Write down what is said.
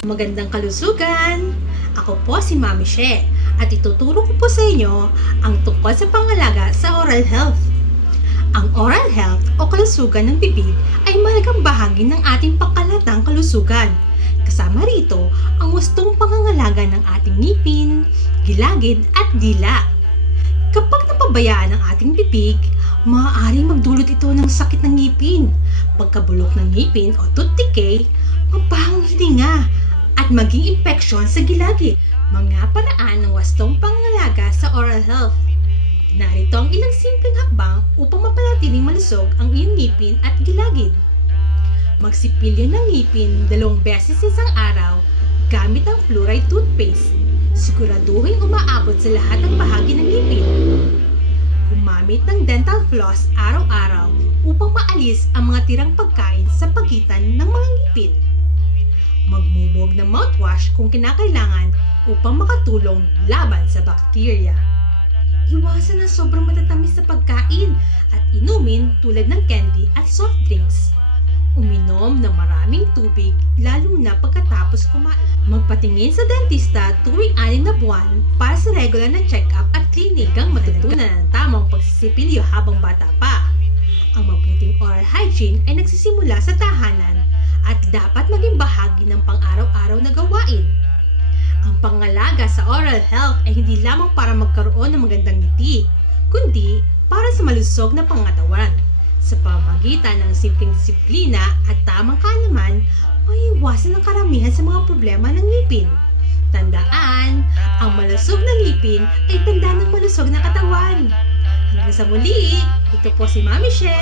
Magandang kalusugan! Ako po si Mami She at ituturo ko po sa inyo ang tungkol sa pangalaga sa oral health. Ang oral health o kalusugan ng bibig ay mahalagang bahagi ng ating pangkalatang kalusugan. Kasama rito ang wastong pangangalaga ng ating ngipin, gilagid at dila. Kapag napabayaan ang ating bibig, maaaring magdulot ito ng sakit ng ngipin, pagkabulok ng ngipin o tooth decay, mabahong hininga, at maging impeksyon sa gilagid. Mga paraan ng wastong pangangalaga sa oral health. Narito ang ilang simpleng hakbang upang mapanatiling malusog ang iyong ngipin at gilagid. Magsipilyo ng ngipin 2 beses sa isang araw gamit ang fluoride toothpaste. Siguraduhin umaabot sa lahat ng bahagi ng ngipin. Gumamit ng dental floss araw-araw upang maalis ang mga tirang pagkain sa pagitan ng mga ngipin. Magmumog ng mouthwash kung kinakailangan upang makatulong laban sa bakterya. Iwasan ang sobrang matatamis na pagkain at inumin tulad ng candy at soft drinks. Uminom ng maraming tubig lalo na pagkatapos kumain. Magpatingin sa dentista tuwing 6 na buwan para sa regular na check-up at clinic ang matutunan ng tamang pagsisipilyo habang bata pa. Ang mabuting oral hygiene ay nagsisimula sa tahanan at dapat maging bahagi ng pang-araw-araw na gawain. Ang pangalaga sa oral health ay hindi lamang para magkaroon ng magandang ngiti, kundi para sa malusog na pangatawan. Sa pamamagitan ng simpleng disiplina at tamang kaalaman, maiiwasan ang karamihan sa mga problema ng ngipin. Tandaan, ang malusog na ngipin ay tanda ng malusog na katawan. Hanggang sa muli, ito po si Mami She.